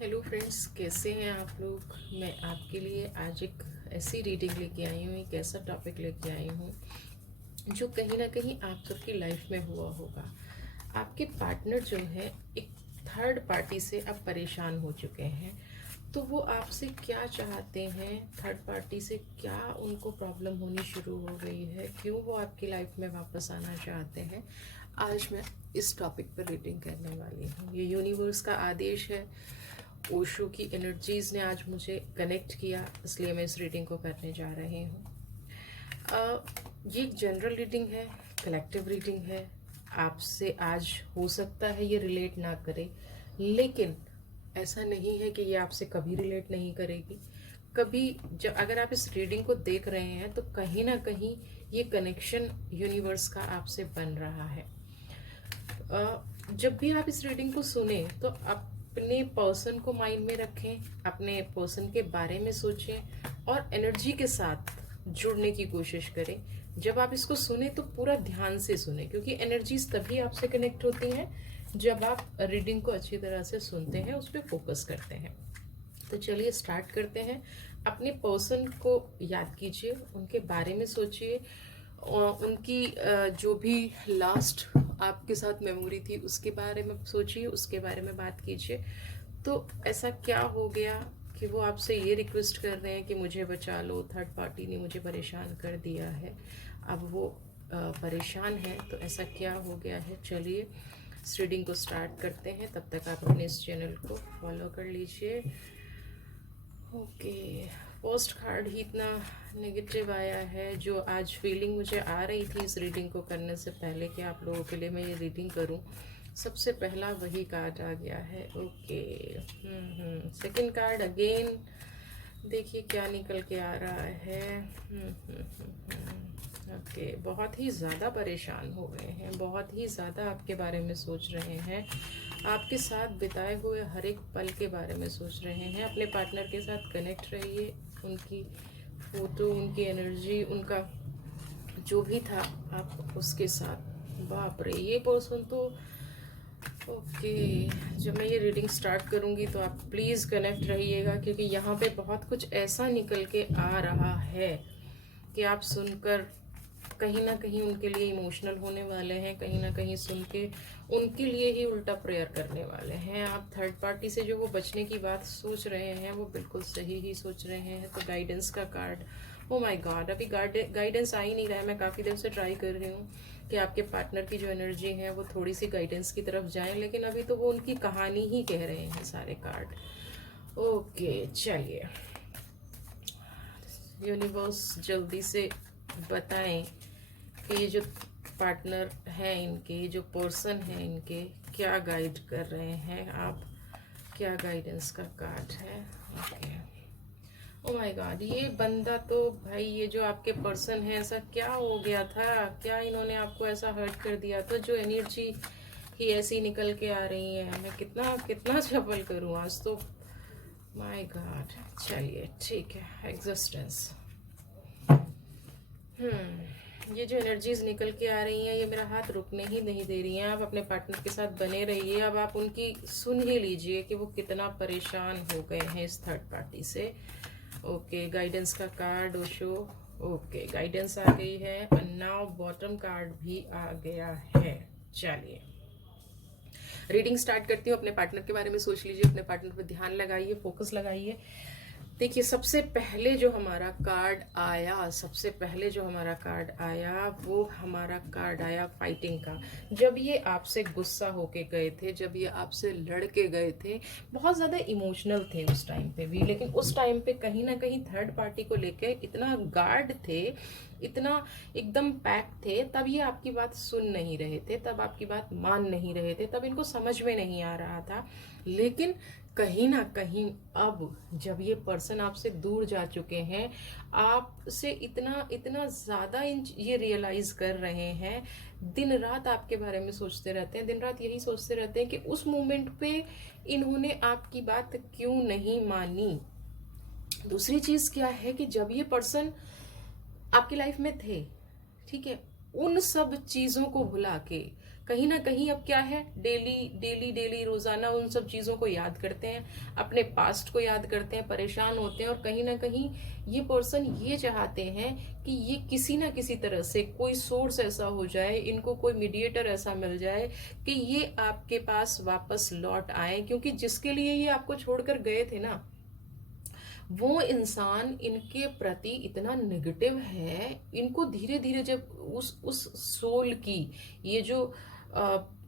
Hello friends, कैसे हैं आप लोग। मैं आपके लिए आज एक ऐसी रीडिंग लेके आई हूँ, एक ऐसा टॉपिक लेके आई हूँ जो कहीं ना कहीं आप सबकी लाइफ में हुआ होगा। आपके पार्टनर जो है एक थर्ड पार्टी से अब परेशान हो चुके हैं, तो वो आपसे क्या चाहते हैं, थर्ड पार्टी से क्या उनको प्रॉब्लम होनी शुरू हो गई है, क्यों वो आपकी लाइफ में वापस आना चाहते हैं। आज मैं इस टॉपिक पर रीडिंग करने वाली हूँ। ये यूनिवर्स का आदेश है, ओशो की एनर्जीज़ ने आज मुझे कनेक्ट किया, इसलिए मैं इस रीडिंग को करने जा रही हूँ। ये एक जनरल रीडिंग है, कलेक्टिव रीडिंग है। आपसे आज हो सकता है ये रिलेट ना करे, लेकिन ऐसा नहीं है कि ये आपसे कभी रिलेट नहीं करेगी। कभी जब अगर आप इस रीडिंग को देख रहे हैं तो कहीं ना कहीं ये कनेक्शन यूनिवर्स का आपसे बन रहा है। जब भी आप इस रीडिंग को सुने तो अपने पर्सन को माइंड में रखें, अपने पर्सन के बारे में सोचें और एनर्जी के साथ जुड़ने की कोशिश करें। जब आप इसको सुने तो पूरा ध्यान से सुने, क्योंकि एनर्जीज तभी आपसे कनेक्ट होती हैं जब आप रीडिंग को अच्छी तरह से सुनते हैं, उस पर फोकस करते हैं। तो चलिए स्टार्ट करते हैं। अपने पर्सन को याद कीजिए, उनके बारे में सोचिए और उनकी जो भी लास्ट आपके साथ मेमोरी थी उसके बारे में सोचिए, उसके बारे में बात कीजिए। तो ऐसा क्या हो गया कि वो आपसे ये रिक्वेस्ट कर रहे हैं कि मुझे बचा लो, थर्ड पार्टी ने मुझे परेशान कर दिया है, अब वो परेशान है। तो ऐसा क्या हो गया है, चलिए इस रीडिंग को स्टार्ट करते हैं। तब तक आप अपने इस चैनल को फॉलो कर लीजिए। ओके, पोस्ट कार्ड ही इतना नेगेटिव आया है। जो आज फीलिंग मुझे आ रही थी इस रीडिंग को करने से पहले कि आप लोगों के लिए मैं ये रीडिंग करूं, सबसे पहला वही कार्ड आ गया है। ओके, सेकंड कार्ड अगेन, देखिए क्या निकल के आ रहा है। ओके, बहुत ही ज़्यादा परेशान हो गए हैं, बहुत ही ज़्यादा आपके बारे में सोच रहे हैं, आपके साथ बिताए हुए हर एक पल के बारे में सोच रहे हैं। अपने पार्टनर के साथ कनेक्ट रहिए, उनकी फ़ोटो, उनकी एनर्जी, उनका जो भी था आप उसके साथ। बाप रे, ये पर्सन तो ओके। जब मैं ये रीडिंग स्टार्ट करूँगी तो आप प्लीज़ कनेक्ट रहिएगा, क्योंकि यहाँ पे बहुत कुछ ऐसा निकल के आ रहा है कि आप सुनकर कहीं ना कहीं उनके लिए इमोशनल होने वाले हैं, कहीं ना कहीं सुन के उनके लिए ही उल्टा प्रेयर करने वाले हैं। आप थर्ड पार्टी से जो वो बचने की बात सोच रहे हैं वो बिल्कुल सही ही सोच रहे हैं। तो गाइडेंस का कार्ड, ओ माय गॉड, अभी गाइडेंस आ ही नहीं रहा है। मैं काफ़ी देर से ट्राई कर रही हूँ कि आपके पार्टनर की जो एनर्जी है वो थोड़ी सी गाइडेंस की तरफ जाए, लेकिन अभी तो वो उनकी कहानी ही कह रहे हैं सारे कार्ड। ओके, चलिए यूनिवर्स जल्दी से बताएं कि ये जो पार्टनर हैं इनके, जो पर्सन है इनके, क्या गाइड कर रहे हैं आप, क्या गाइडेंस का कार्ड है। ओके, ओ माय गॉड, ये बंदा तो भाई, ये जो आपके पर्सन है, ऐसा क्या हो गया था, क्या इन्होंने आपको ऐसा हर्ट कर दिया तो जो एनर्जी ही ऐसी निकल के आ रही है। मैं कितना कितना सफल करूँ आज तो, माय गॉड। चलिए ठीक है, एग्जिस्टेंस। ये जो एनर्जीज निकल के आ रही हैं ये मेरा हाथ रुकने ही नहीं दे रही हैं। आप अपने पार्टनर के साथ बने रहिए। अब आप उनकी सुन ही लीजिए कि वो कितना परेशान हो गए हैं इस थर्ड पार्टी से। ओके, गाइडेंस का कार्ड ओशो। ओके, गाइडेंस आ गई है, नाउ बॉटम कार्ड भी आ गया है। चलिए रीडिंग स्टार्ट करती हूँ। अपने पार्टनर के बारे में सोच लीजिए, अपने पार्टनर पर ध्यान लगाइए, फोकस लगाइए। देखिए, सबसे पहले जो हमारा कार्ड आया, सबसे पहले जो हमारा कार्ड आया वो हमारा कार्ड आया फाइटिंग का। जब ये आपसे गुस्सा होके गए थे, जब ये आपसे लड़ के गए थे, बहुत ज़्यादा इमोशनल थे उस टाइम पे भी, लेकिन उस टाइम पे कहीं ना कहीं थर्ड पार्टी को लेके इतना गार्ड थे, इतना एकदम पैक थे। तब ये आपकी बात सुन नहीं रहे थे, तब आपकी बात मान नहीं रहे थे, तब इनको समझ में नहीं आ रहा था। लेकिन कहीं ना कहीं अब जब ये पर्सन आपसे दूर जा चुके हैं, आपसे इतना इतना ज़्यादा ये रियलाइज़ कर रहे हैं, दिन रात आपके बारे में सोचते रहते हैं, दिन रात यही सोचते रहते हैं कि उस मोमेंट पे इन्होंने आपकी बात क्यों नहीं मानी। दूसरी चीज़ क्या है कि जब ये पर्सन आपकी लाइफ में थे, ठीक है, उन सब चीज़ों को भुला के कहीं ना कहीं अब क्या है, डेली डेली डेली रोजाना उन सब चीजों को याद करते हैं, अपने पास्ट को याद करते हैं, परेशान होते हैं, और कहीं ना कहीं ये पर्सन ये चाहते हैं कि ये किसी ना किसी तरह से कोई सोर्स ऐसा हो जाए, इनको कोई मीडिएटर ऐसा मिल जाए कि ये आपके पास वापस लौट आए, क्योंकि जिसके लिए ये आपको छोड़कर गए थे ना, वो इंसान इनके प्रति इतना नेगेटिव है। इनको धीरे धीरे जब उस सोल की, ये जो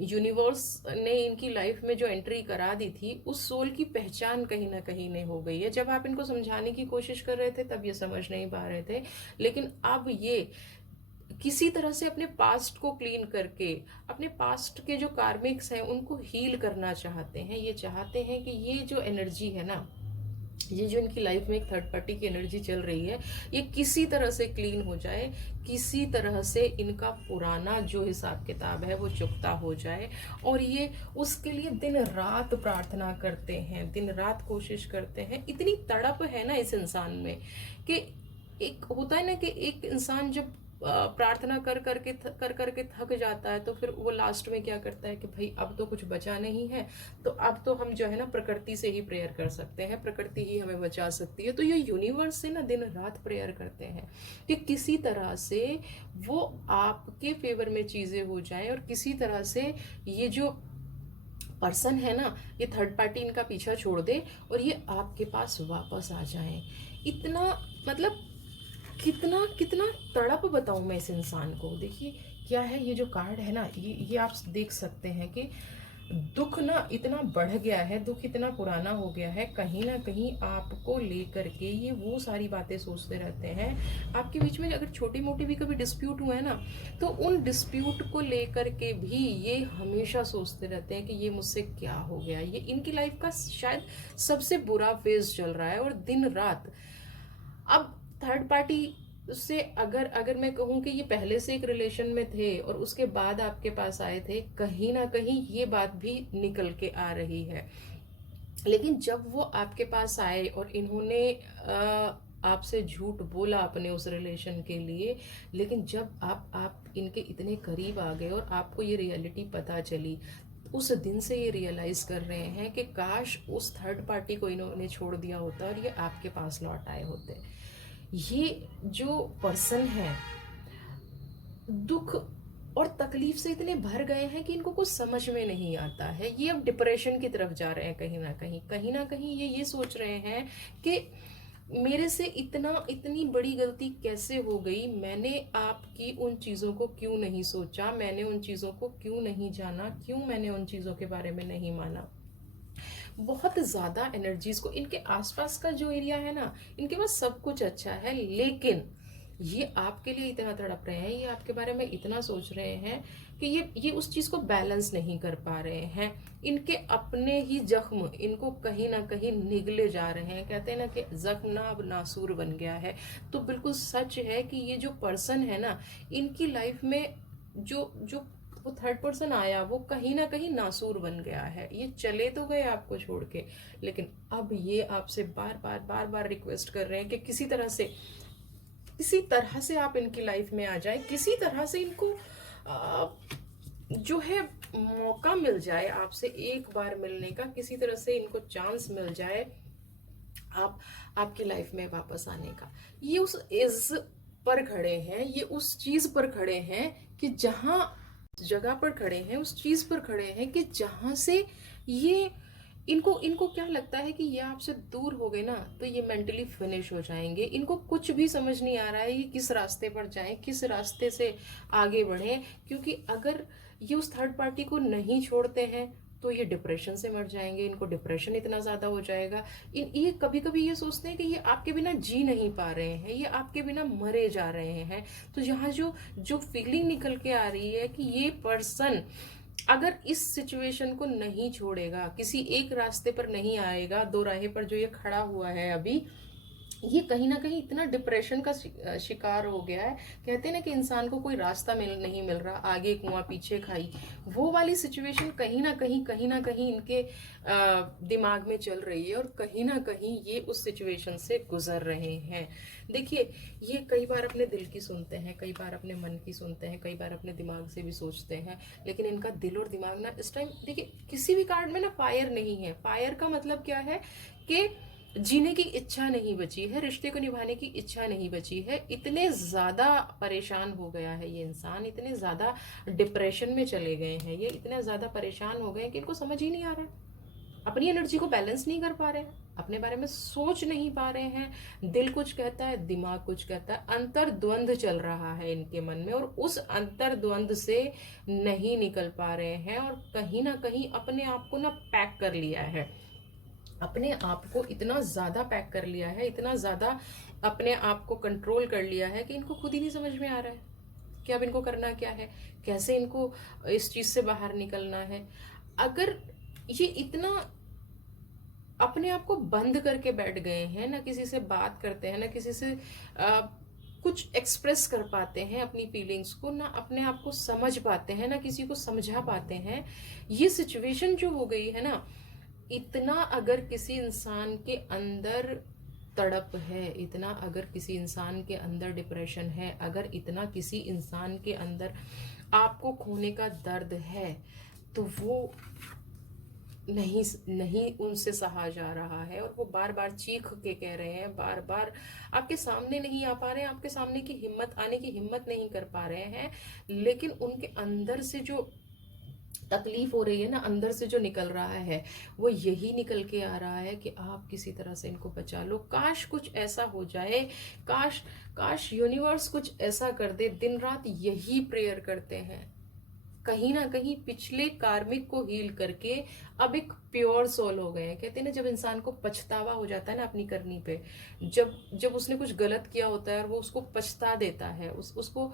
यूनिवर्स ने इनकी लाइफ में जो एंट्री करा दी थी, उस सोल की पहचान कहीं ना कहीं नहीं हो गई है। जब आप इनको समझाने की कोशिश कर रहे थे तब ये समझ नहीं पा रहे थे, लेकिन अब ये किसी तरह से अपने पास्ट को क्लीन करके, अपने पास्ट के जो कार्मिक्स हैं उनको हील करना चाहते हैं। ये चाहते हैं कि ये जो एनर्जी है ना, ये जो इनकी लाइफ में एक थर्ड पार्टी की एनर्जी चल रही है, ये किसी तरह से क्लीन हो जाए, किसी तरह से इनका पुराना जो हिसाब किताब है वो चुकता हो जाए। और ये उसके लिए दिन रात प्रार्थना करते हैं, दिन रात कोशिश करते हैं। इतनी तड़प है ना इस इंसान में कि एक होता है ना कि एक इंसान जब प्रार्थना कर करके थक जाता है, तो फिर वो लास्ट में क्या करता है कि भाई अब तो कुछ बचा नहीं है, तो अब तो हम जो है ना प्रकृति से ही प्रेयर कर सकते हैं, प्रकृति ही हमें बचा सकती है। तो ये यूनिवर्स से ना दिन रात प्रेयर करते हैं कि किसी तरह से वो आपके फेवर में चीजें हो जाए, और किसी तरह से ये जो पर्सन है ना, ये थर्ड पार्टी इनका पीछा छोड़ दे और ये आपके पास वापस आ जाए। इतना मतलब कितना कितना तड़प बताऊं मैं इस इंसान को। देखिए क्या है, ये जो कार्ड है ना, ये आप देख सकते हैं कि दुख ना इतना बढ़ गया है, दुख इतना पुराना हो गया है, कहीं ना कहीं आपको लेकर के ये वो सारी बातें सोचते रहते हैं। आपके बीच में अगर छोटी मोटी भी कभी डिस्प्यूट हुआ है ना, तो उन डिस्प्यूट को लेकर के भी ये हमेशा सोचते रहते हैं कि ये मुझसे क्या हो गया। ये इनकी लाइफ का शायद सबसे बुरा फेज चल रहा है, और दिन रात अब थर्ड पार्टी से अगर अगर मैं कहूं कि ये पहले से एक रिलेशन में थे और उसके बाद आपके पास आए थे, कहीं ना कहीं ये बात भी निकल के आ रही है। लेकिन जब वो आपके पास आए और इन्होंने आपसे झूठ बोला अपने उस रिलेशन के लिए, लेकिन जब आप इनके इतने करीब आ गए और आपको ये रियलिटी पता चली, उस दिन से ये रियलाइज कर रहे हैं कि काश उस थर्ड पार्टी को इन्होंने छोड़ दिया होता और ये आपके पास लौट आए होते। ये जो पर्सन है दुख और तकलीफ से इतने भर गए हैं कि इनको कुछ समझ में नहीं आता है। ये अब डिप्रेशन की तरफ जा रहे हैं, कहीं ना कहीं ये सोच रहे हैं कि मेरे से इतनी बड़ी गलती कैसे हो गई, मैंने आपकी उन चीज़ों को क्यों नहीं सोचा, मैंने उन चीज़ों को क्यों नहीं जाना, क्यों मैंने उन चीज़ों के बारे में नहीं माना। बहुत ज़्यादा एनर्जीज को, इनके आसपास का जो एरिया है ना, इनके पास सब कुछ अच्छा है, लेकिन ये आपके लिए इतना तड़प रहे हैं, ये आपके बारे में इतना सोच रहे हैं कि ये उस चीज़ को बैलेंस नहीं कर पा रहे हैं। इनके अपने ही जख्म इनको कहीं ना कहीं निगले जा रहे हैं। कहते हैं ना कि जख्म ना अब नासूर बन गया है, तो बिल्कुल सच है कि ये जो पर्सन है ना, इनकी लाइफ में जो जो वो थर्ड पर्सन आया, वो कहीं ना कहीं नासूर बन गया है। ये चले तो गए आपको छोड़ के, लेकिन अब ये आपसे बार बार रिक्वेस्ट कर रहे हैं कि किसी तरह से आप इनकी लाइफ में आ जाए, किसी तरह से इनको जो है मौका मिल जाए आपसे एक बार मिलने का, किसी तरह से इनको चांस मिल जाए आपकी लाइफ में वापस आने का। ये उस एज पर खड़े हैं, ये उस चीज पर खड़े हैं कि जहां जगह पर खड़े हैं, उस चीज पर खड़े हैं कि जहां से ये इनको क्या लगता है कि ये आपसे दूर हो गए ना तो ये मेंटली फिनिश हो जाएंगे। इनको कुछ भी समझ नहीं आ रहा है ये किस रास्ते पर जाएं, किस रास्ते से आगे बढ़ें, क्योंकि अगर ये उस थर्ड पार्टी को नहीं छोड़ते हैं तो ये डिप्रेशन से मर जाएंगे। इनको डिप्रेशन इतना ज्यादा हो जाएगा, ये कभी कभी ये सोचते हैं कि ये आपके बिना जी नहीं पा रहे हैं, ये आपके बिना मरे जा रहे हैं। तो यहाँ जो जो फीलिंग निकल के आ रही है कि ये पर्सन अगर इस सिचुएशन को नहीं छोड़ेगा, किसी एक रास्ते पर नहीं आएगा, दो राहे पर जो ये खड़ा हुआ है अभी, ये कहीं ना कहीं इतना डिप्रेशन का शिकार हो गया है। कहते हैं ना कि इंसान को कोई रास्ता नहीं मिल रहा, आगे कुआं पीछे खाई, वो वाली सिचुएशन कहीं ना कहीं इनके दिमाग में चल रही है, और कहीं ना कहीं ये उस सिचुएशन से गुजर रहे हैं। देखिए, ये कई बार अपने दिल की सुनते हैं, कई बार अपने मन की सुनते हैं, कई बार अपने दिमाग से भी सोचते हैं, लेकिन इनका दिल और दिमाग ना इस टाइम, देखिए किसी भी कार्ड में ना फायर नहीं है। फायर का मतलब क्या है कि जीने की इच्छा नहीं बची है, रिश्ते को निभाने की इच्छा नहीं बची है। इतने ज्यादा परेशान हो गया है ये इंसान, इतने ज्यादा डिप्रेशन में चले गए हैं ये, इतने ज्यादा परेशान हो गए हैं कि इनको समझ ही नहीं आ रहा है, अपनी एनर्जी को बैलेंस नहीं कर पा रहे हैं, अपने बारे में सोच नहीं पा रहे हैं। दिल कुछ कहता है, दिमाग कुछ कहता है, अंतर्द्वंद चल रहा है इनके मन में, और उस अंतर्द्वंद से नहीं निकल पा रहे हैं, और कहीं ना कहीं अपने आप को ना पैक कर लिया है, अपने आप को इतना ज़्यादा पैक कर लिया है, इतना ज़्यादा अपने आप को कंट्रोल कर लिया है कि इनको खुद ही नहीं समझ में आ रहा है कि अब इनको करना क्या है, कैसे इनको इस चीज़ से बाहर निकलना है। अगर ये इतना अपने आप को बंद करके बैठ गए हैं, ना किसी से बात करते हैं, ना किसी से कुछ एक्सप्रेस कर पाते हैं अपनी फीलिंग्स को, ना अपने आप को समझ पाते हैं, ना किसी को समझा पाते हैं, ये सिचुएशन जो हो गई है ना, इतना अगर किसी इंसान के अंदर तड़प है, इतना अगर किसी इंसान के अंदर डिप्रेशन है, अगर इतना किसी इंसान के अंदर आपको खोने का दर्द है, तो वो नहीं नहीं उनसे सहा जा रहा है, और वो बार बार चीख के कह रहे हैं, बार बार आपके सामने नहीं आ पा रहे हैं, आपके सामने की हिम्मत आने की हिम्मत नहीं कर पा रहे हैं, लेकिन उनके अंदर से जो तकलीफ हो रही है ना, अंदर से जो निकल रहा है, वो यही निकल के आ रहा है कि आप किसी तरह से इनको बचा लो। काश कुछ ऐसा हो जाए, काश काश यूनिवर्स कुछ ऐसा कर दे। दिन रात यही प्रेयर करते हैं, कहीं ना कहीं पिछले कार्मिक को हील करके अब एक प्योर सोल हो गए हैं। कहते हैं ना, जब इंसान को पछतावा हो जाता है ना अपनी करनी पे, जब जब उसने कुछ गलत किया होता है और वो उसको पछता देता है, उसको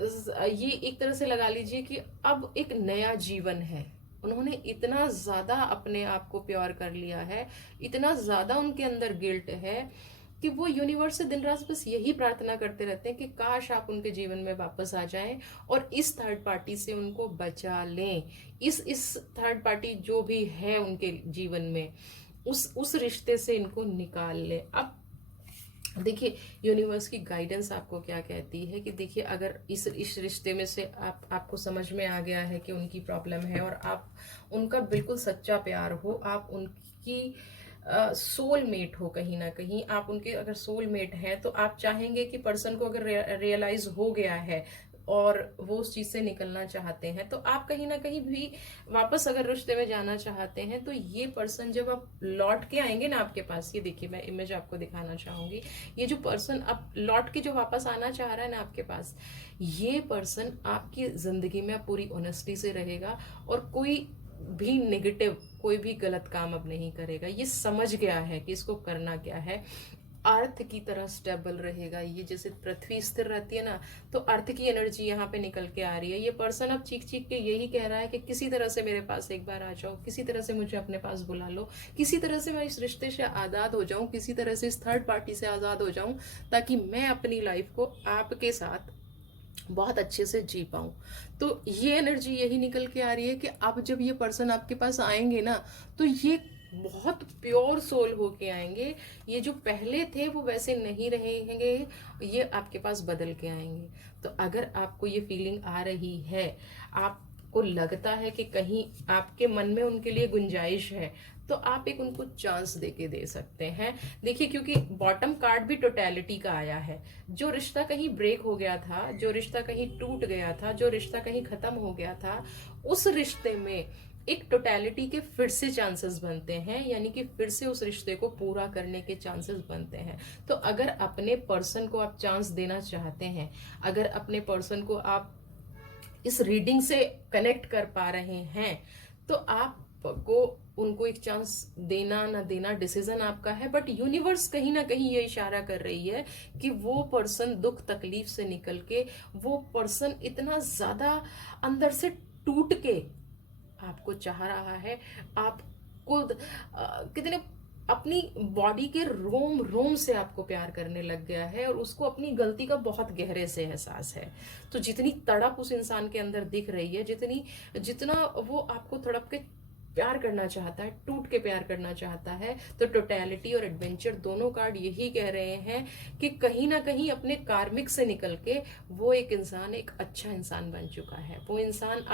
ये एक तरह से लगा लीजिए कि अब एक नया जीवन है। उन्होंने इतना ज्यादा अपने आप को प्योर कर लिया है, इतना ज्यादा उनके अंदर गिल्ट है कि वो यूनिवर्स से दिन रात बस यही प्रार्थना करते रहते हैं कि काश आप उनके जीवन में वापस आ जाएं और इस थर्ड पार्टी से उनको बचा लें। इस थर्ड पार्टी जो भी है उनके जीवन में, उस रिश्ते से इनको निकाल लें। अब देखिए, यूनिवर्स की गाइडेंस आपको क्या कहती है कि देखिए, अगर इस रिश्ते में से आपको समझ में आ गया है कि उनकी प्रॉब्लम है, और आप उनका बिल्कुल सच्चा प्यार हो, आप उनकी सोल मेट हो, कहीं ना कहीं आप उनके अगर सोल मेट हैं, तो आप चाहेंगे कि पर्सन को अगर रियलाइज हो गया है और वो उस चीज से निकलना चाहते हैं, तो आप कहीं ना कहीं भी वापस अगर रिश्ते में जाना चाहते हैं, तो ये पर्सन जब आप लौट के आएंगे ना आपके पास, ये देखिए मैं इमेज आपको दिखाना चाहूंगी, ये जो पर्सन अब लौट के जो वापस आना चाह रहा है ना आपके पास, ये पर्सन आपकी जिंदगी में पूरी ऑनेस्टी से रहेगा, और कोई भी नेगेटिव, कोई भी गलत काम अब नहीं करेगा। ये समझ गया है कि इसको करना क्या है, अर्थ की तरह स्टेबल रहेगा। ये जैसे पृथ्वी स्थिर रहती है ना, तो अर्थ की एनर्जी यहाँ पे निकल के आ रही है। ये पर्सन अब चीख चीख के यही कह रहा है कि किसी तरह से मेरे पास एक बार आ जाओ, किसी तरह से मुझे अपने पास बुला लो, किसी तरह से मैं इस रिश्ते से आज़ाद हो जाऊं, किसी तरह से इस थर्ड पार्टी से आज़ाद हो जाऊं, ताकि मैं अपनी लाइफ को आपके साथ बहुत अच्छे से जी पाऊं। तो ये एनर्जी यही निकल के आ रही है कि अब जब ये पर्सन आपके पास आएंगे ना, तो ये बहुत प्योर सोल होके आएंगे। ये जो पहले थे वो वैसे नहीं रहेंगे, ये आपके पास बदल के आएंगे। तो अगर आपको ये फीलिंग आ रही है, आपको लगता है कि कहीं आपके मन में उनके लिए गुंजाइश है, तो आप एक उनको चांस देके दे सकते हैं। देखिए, क्योंकि बॉटम कार्ड भी टोटैलिटी का आया है। जो रिश्ता कहीं ब्रेक हो गया था, जो रिश्ता कहीं टूट गया था, जो रिश्ता कहीं खत्म हो गया था, उस रिश्ते में एक टोटैलिटी के फिर से चांसेस बनते हैं, यानी कि फिर से उस रिश्ते को पूरा करने के चांसेस बनते हैं। तो अगर अपने पर्सन को आप चांस देना चाहते हैं, अगर अपने पर्सन को आप इस रीडिंग से कनेक्ट कर पा रहे हैं, तो आपको उनको एक चांस देना ना देना डिसीजन आपका है। बट यूनिवर्स कहीं ना कहीं ये इशारा कर रही है कि वो पर्सन दुख तकलीफ से निकल के, वो पर्सन इतना ज्यादा अंदर से टूट के आपको चाह रहा है। आपको कितने अपनी बॉडी के रोम रोम से आपको प्यार करने लग गया है और उसको अपनी गलती का बहुत गहरे से एहसास है। तो जितनी तड़प उस इंसान के अंदर दिख रही है, जितना वो आपको तड़प के प्यार करना चाहता है, टूट के प्यार करना चाहता है, तो टोटैलिटी और एडवेंचर दोनों कार्ड यही कह रहे हैं कि कहीं ना कहीं अपने कार्मिक से निकल के वो एक इंसान एक अच्छा इंसान बन चुका है। वो इंसान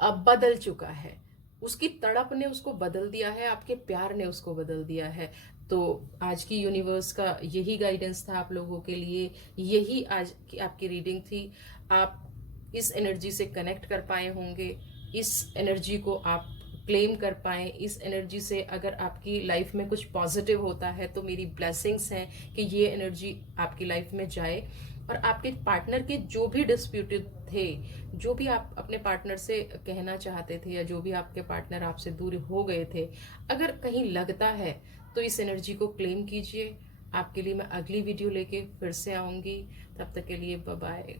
अब बदल चुका है। उसकी तड़प ने उसको बदल दिया है, आपके प्यार ने उसको बदल दिया है। तो आज की यूनिवर्स का यही गाइडेंस था आप लोगों के लिए, यही आज की आपकी रीडिंग थी। आप इस एनर्जी से कनेक्ट कर पाए होंगे, इस एनर्जी को आप क्लेम कर पाए। इस एनर्जी से अगर आपकी लाइफ में कुछ पॉजिटिव होता है तो मेरी ब्लेसिंग्स हैं कि ये एनर्जी आपकी लाइफ में जाए। और आपके पार्टनर के जो भी डिस्प्यूटेड थे, जो भी आप अपने पार्टनर से कहना चाहते थे, या जो भी आपके पार्टनर आपसे दूर हो गए थे, अगर कहीं लगता है तो इस एनर्जी को क्लेम कीजिए। आपके लिए मैं अगली वीडियो लेके फिर से आऊंगी। तब तक के लिए बाय बाय।